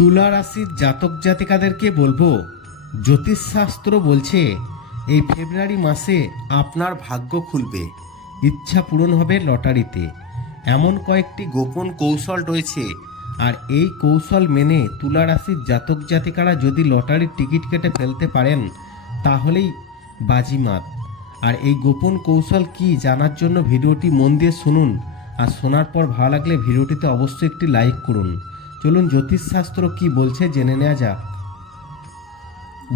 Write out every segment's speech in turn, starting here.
তুলা রাশির জাতক জাতিকাদেরকে বলব, জ্যোতিষশাস্ত্র বলছে, এই ফেব্রুয়ারি মাসে আপনার ভাগ্য খুলবে, ইচ্ছা পূরণ হবে লটারিতে। এমন কয়েকটি গোপন কৌশল রয়েছে, আর এই কৌশল মেনে তুলা রাশির জাতক জাতিকারা যদি লটারির টিকিট কেটে ফেলতে পারেন, তাহলেই বাজিমাত। আর এই গোপন কৌশল কি জানার জন্য ভিডিওটি মন দিয়ে শুনুন, আর শোনার পর ভালো লাগলে ভিডিওটিতে অবশ্যই একটি লাইক করুন। চলুন জ্যোতিষশাস্ত্র কি বলছে জেনে নেওয়া যাক।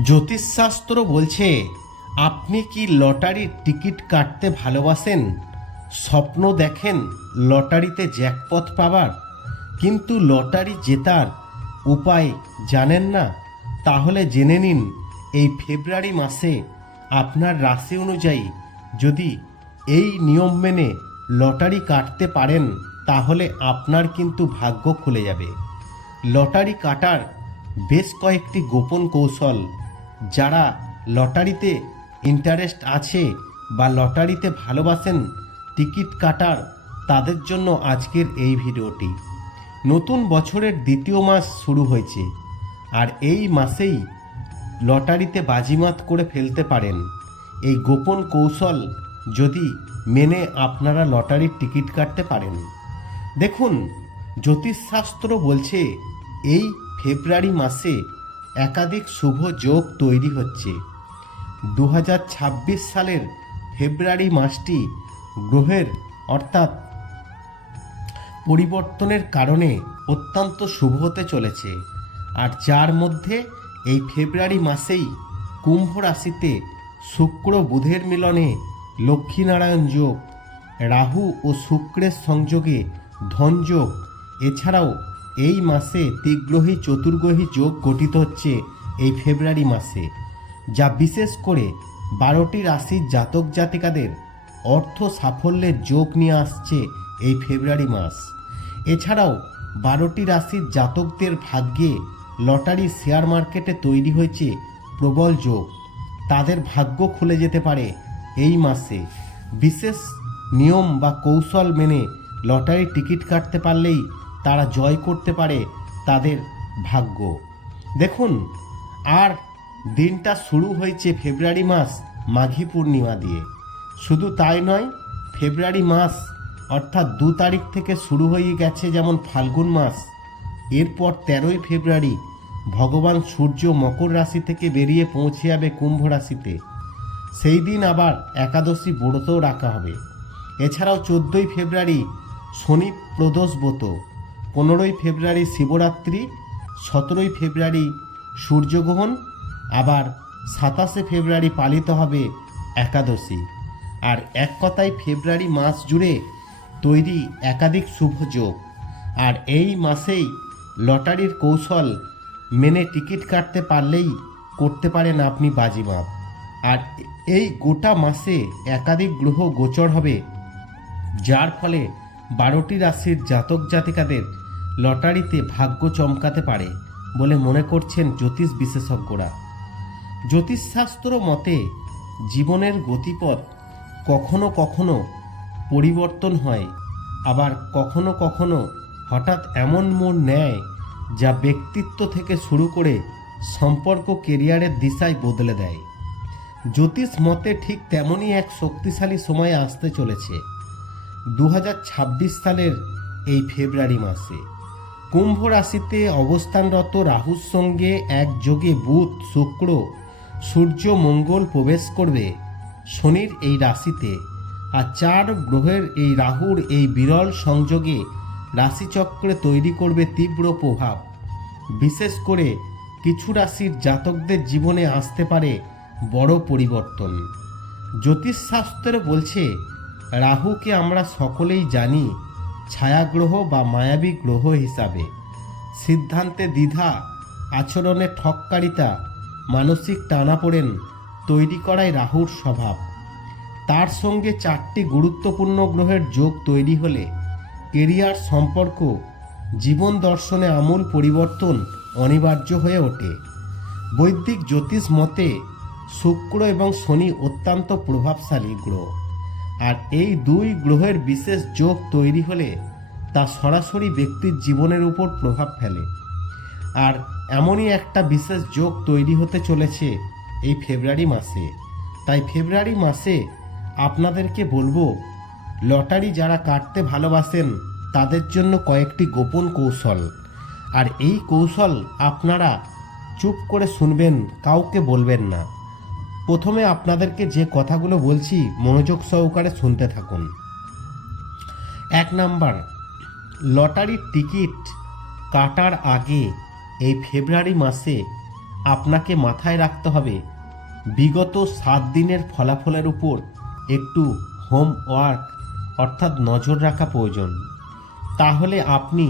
জ্যোতিষশাস্ত্র বলছে, আপনি কি লটারির টিকিট কাটতে ভালোবাসেন? স্বপ্ন দেখেন লটারিতে জ্যাকপট পাবার। কিন্তু লটারি জেতার উপায় জানেন না? তাহলে জেনে নিন, এই ফেব্রুয়ারি মাসে আপনার রাশি অনুযায়ী যদি এই নিয়ম মেনে লটারি কাটতে পারেন, তাহলে আপনার কিন্তু ভাগ্য খুলে যাবে। লটারি কাটার বেশ কয়েকটি গোপন কৌশল, যারা লটারিতে ইন্টারেস্ট আছে বা লটারিতে ভালোবাসেন টিকিট কাটার তাদের জন্য আজকের এই ভিডিওটি। নতুন বছরের দ্বিতীয় মাস শুরু হয়েছে, আর এই মাসেই লটারিতে বাজিমাত করে ফেলতে পারেন। এই গোপন কৌশল যদি মেনে আপনারা লটারির টিকিট কাটতে পারেন। দেখুন জ্যোতিষশাস্ত্র বলছে, এই ফেব্রুয়ারি মাসে একাধিক শুভ যোগ তৈরি হচ্ছে। দু হাজার ছাব্বিশ সালের ফেব্রুয়ারি মাসটি গ্রহের, অর্থাৎ পরিবর্তনের কারণে অত্যন্ত শুভ হতে চলেছে। আর যার মধ্যে এই ফেব্রুয়ারি মাসেই কুম্ভ রাশিতে শুক্র বুধের মিলনে লক্ষ্মীনারায়ণ যোগ, রাহু ও শুক্রের সংযোগে ধনযোগ এছাড়াও এই মাসে তিগ্রহী চতুর্গ্রহী যোগ গঠিত হচ্ছে এই ফেব্রুয়ারি মাসে, যা বিশেষ করে বারোটি রাশির জাতক জাতিকাদের অর্থ সাফল্যের যোগ নিয়ে আসছে এই ফেব্রুয়ারি মাস। এছাড়াও বারোটি রাশির জাতকদের ভাগ্যে লটারি শেয়ার মার্কেটে তৈরি হয়েছে প্রবল যোগ। তাদের ভাগ্য খুলে যেতে পারে এই মাসে। বিশেষ নিয়ম বা কৌশল মেনে লটারির টিকিট কাটতে পারলেই তারা জয় করতে পারে তাদের ভাগ্য। দেখুন, আর দিনটা শুরু হয়েছে ফেব্রুয়ারি মাস মাঘী পূর্ণিমা দিয়ে। শুধু তাই নয়, ফেব্রুয়ারি মাস অর্থাৎ দু তারিখ থেকে শুরু হয়ে গেছে যেমন ফাল্গুন মাস। এরপর তেরোই ফেব্রুয়ারি ভগবান সূর্য মকর রাশি থেকে বেরিয়ে পৌঁছে যাবে কুম্ভ রাশিতে। সেই দিন আবার একাদশী ব্রতও রাখা হবে। এছাড়াও চোদ্দোই ফেব্রুয়ারি শনি প্রদোষব্রত পনেরোই ফেব্রুয়ারি শিবরাত্রি, সতেরোই ফেব্রুয়ারি সূর্যগ্রহণ, আবার সাতাশে ফেব্রুয়ারি পালিত হবে একাদশী। আর এক কথায় ফেব্রুয়ারি মাস জুড়ে তৈরি একাধিক শুভ যোগ। আর এই মাসেই লটারির কৌশল মেনে টিকিট কাটতে পারলেই করতে পারেন আপনি বাজিমাত আর এই গোটা মাসে একাধিক গ্রহ গোচর হবে, যার ফলে বারোটি রাশির জাতক জাতিকাদের লটারিতে ভাগ্য চমকাতে পারে বলে মনে করছেন জ্যোতিষ বিশেষজ্ঞরা। জ্যোতিষশাস্ত্র মতে জীবনের গতিপথ কখনো কখনো পরিবর্তন হয়, আবার কখনো কখনো হঠাৎ এমন মোড় নেয় যা ব্যক্তিত্ব থেকে শুরু করে সম্পর্ক কেরিয়ারের দিশায় বদলে দেয়। জ্যোতিষ মতে ঠিক তেমনই এক শক্তিশালী সময় আসতে চলেছে। দু হাজার ছাব্বিশ সালের এই ফেব্রুয়ারি মাসে। কুম্ভ রাশিতে অবস্থানরত রাহুর সঙ্গে একযোগে বুধ, শুক্র, সূর্য, মঙ্গল প্রবেশ করবে শনির এই রাশিতে। আর চার গ্রহের এই রাহুর এই বিরল সংযোগে রাশিচক্রে তৈরি করবে তীব্র প্রভাব। বিশেষ করে কিছু রাশির জাতকদের জীবনে আসতে পারে বড় পরিবর্তন। জ্যোতিষশাস্ত্র বলছে, রাহুকে আমরা সকলেই জানি ছায়াগ্রহ বা মায়াবী গ্রহ হিসাবে। সিদ্ধান্তে দ্বিধা, আচরণে ঠককারিতা, মানসিক টানাপোড়েন তৈরি করাই রাহুর স্বভাব। তার সঙ্গে চারটি গুরুত্বপূর্ণ গ্রহের যোগ তৈরি হলে কেরিয়ার সম্পর্ক, জীবন দর্শনে আমূল পরিবর্তন অনিবার্য হয়ে ওঠে। বৈদিক জ্যোতিষ মতে শুক্র এবং শনি অত্যন্ত প্রভাবশালী গ্রহ। আর এই দুই গ্রহের বিশেষ যোগ তৈরি হলে তা সরাসরি ব্যক্তির জীবনের উপর প্রভাব ফেলে। আর এমনই একটা বিশেষ যোগ তৈরি হতে চলেছে এই ফেব্রুয়ারি মাসে। তাই ফেব্রুয়ারি মাসে আপনাদেরকে বলব, লটারি যারা কাটতে ভালোবাসেন, তাদের জন্য কয়েকটি গোপন কৌশল। আর এই কৌশল আপনারা চুপ করে শুনবেন, কাউকে বলবেন না। প্রথমে আপনাদেরকে যে কথাগুলো বলছি মনোযোগ সহকারে শুনতে থাকুন। এক নাম্বার, লটারির টিকিট কাটার আগে এই ফেব্রুয়ারি মাসে আপনাকে মাথায় রাখতে হবে বিগত সাত দিনের ফলাফলের উপর একটু হোমওয়ার্ক অর্থাৎ নজর রাখা প্রয়োজন। তাহলে আপনি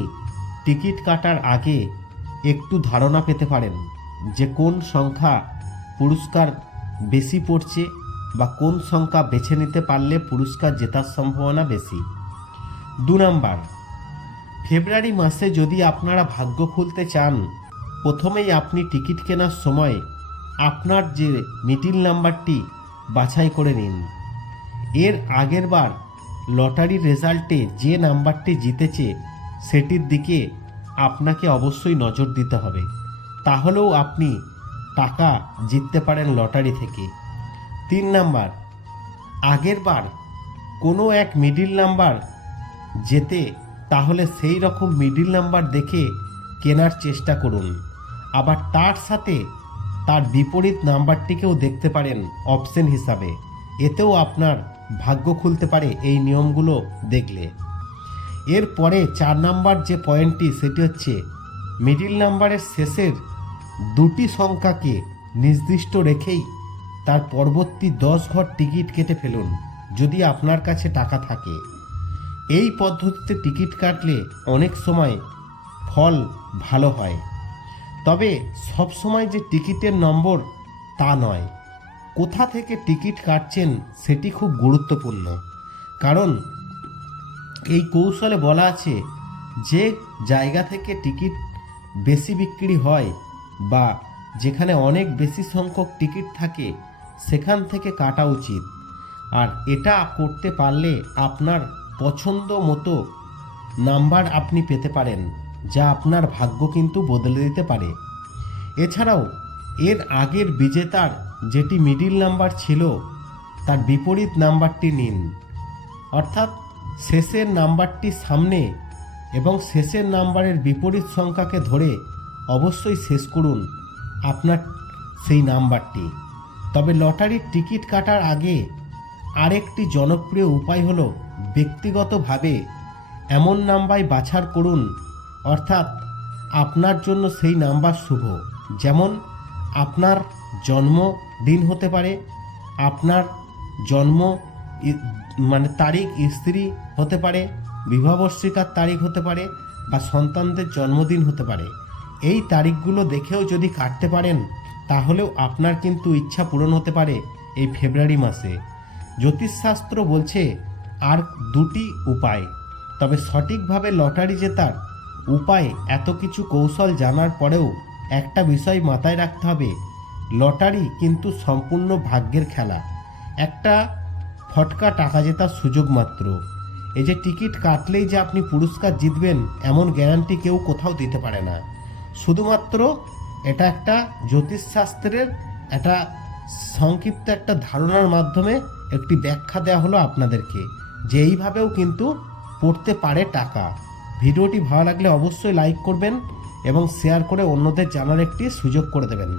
টিকিট কাটার আগে একটু ধারণা পেতে পারেন যে কোন সংখ্যা পুরস্কার বেশি পড়ছে বা কোন সংখ্যা বেছে নিতে পারলে পুরস্কার জেতার সম্ভাবনা বেশি? দু নাম্বার, ফেব্রুয়ারি মাসে যদি আপনারা ভাগ্য খুলতে চান, প্রথমেই আপনি টিকিট কেনার সময় আপনার যে মিডিল নাম্বারটি বাছাই করে নিন। এর আগের বার লটারির রেজাল্টে যে নাম্বারটি জিতেছে, সেটির দিকে আপনাকে অবশ্যই নজর দিতে হবে। তাহলেও আপনি টাকা জিততে পারেন লটারি থেকে। তিন নাম্বার, আগের বার কোনো এক মিডিল নাম্বার যেতে তাহলে সেই রকম মিডিল নাম্বার দেখে কেনার চেষ্টা করুন। আবার তার সাথে তার বিপরীত নাম্বারটিকেও দেখতে পারেন অপশন হিসাবে। এতেও আপনার ভাগ্য খুলতে পারে এই নিয়মগুলো দেখলে। এরপরে চার নাম্বার যে পয়েন্টটি সেটি হচ্ছে মিডিল নাম্বারের শেষের দুটি সংখ্যাকে নির্দিষ্ট রেখেই তার পরবর্তী দশ ঘর টিকিট কেটে ফেলুন, যদি আপনার কাছে টাকা থাকে। এই পদ্ধতিতে টিকিট কাটলে অনেক সময় ফল ভালো হয়। তবে সব সময় যে টিকিটের নম্বর তা নয়। কোথা থেকে টিকিট কাটছেন সেটি খুব গুরুত্বপূর্ণ। কারণ এই কৌশলে বলা আছে, যে জায়গা থেকে টিকিট বেশি বিক্রি হয় বা যেখানে অনেক বেশি সংখ্যক টিকিট থাকে, সেখান থেকে কাটা উচিত। আর এটা করতে পারলে আপনার পছন্দ মতো নাম্বার আপনি পেতে পারেন, যা আপনার ভাগ্য কিন্তু বদলে দিতে পারে। এছাড়াও, এর আগের বিজেতার যেটি মিডিল নাম্বার ছিল, তার বিপরীত নাম্বারটি নিন। অর্থাৎ, শেষের নাম্বারটি সামনে এবং শেষের নাম্বারের বিপরীত সংখ্যাকে ধরে অবশ্যই শেষ করুন আপনার সেই নাম্বারটি। তবে লটারির টিকিট কাটার আগে আরেকটি জনপ্রিয় উপায় হলো ব্যক্তিগতভাবে এমন নাম্বার বাছার করুন, অর্থাৎ আপনার জন্য সেই নাম্বার শুভ। যেমন, আপনার জন্মদিন হতে পারে, আপনার জন্ম মানে তারিখ স্ত্রী হতে পারে, বিবাহবর্ষিকার তারিখ হতে পারে বা সন্তানদের জন্মদিন হতে পারে। এই তারিখগুলো দেখেও যদি কাটতে পারেন, তাহলেও আপনার কিন্তু ইচ্ছা পূরণ হতে পারে এই ফেব্রুয়ারি মাসে। জ্যোতিষশাস্ত্র বলছে আর দুটি উপায়। তবে সঠিকভাবে লটারি জেতার উপায় এত কিছু কৌশল জানার পরেও একটা বিষয় মাথায় রাখতে হবে। লটারি কিন্তু সম্পূর্ণ ভাগ্যের খেলা। একটা ফটকা টাকা জেতার সুযোগ মাত্র। এই যে টিকিট কাটলেই যে আপনি পুরস্কার জিতবেন, এমন গ্যারান্টি কেউ কোথাও দিতে পারে না। শুধুমাত্র এটা একটা জ্যোতিষশাস্ত্রের একটা সংক্ষিপ্ত একটা ধারণার মাধ্যমে একটি ব্যাখ্যা দেওয়া হলো আপনাদেরকে, যে এইভাবেও কিন্তু পড়তে পারে টাকা। ভিডিওটি ভালো লাগলে অবশ্যই লাইক করবেন এবং শেয়ার করে অন্যদের জানার একটি সুযোগ করে দেবেন।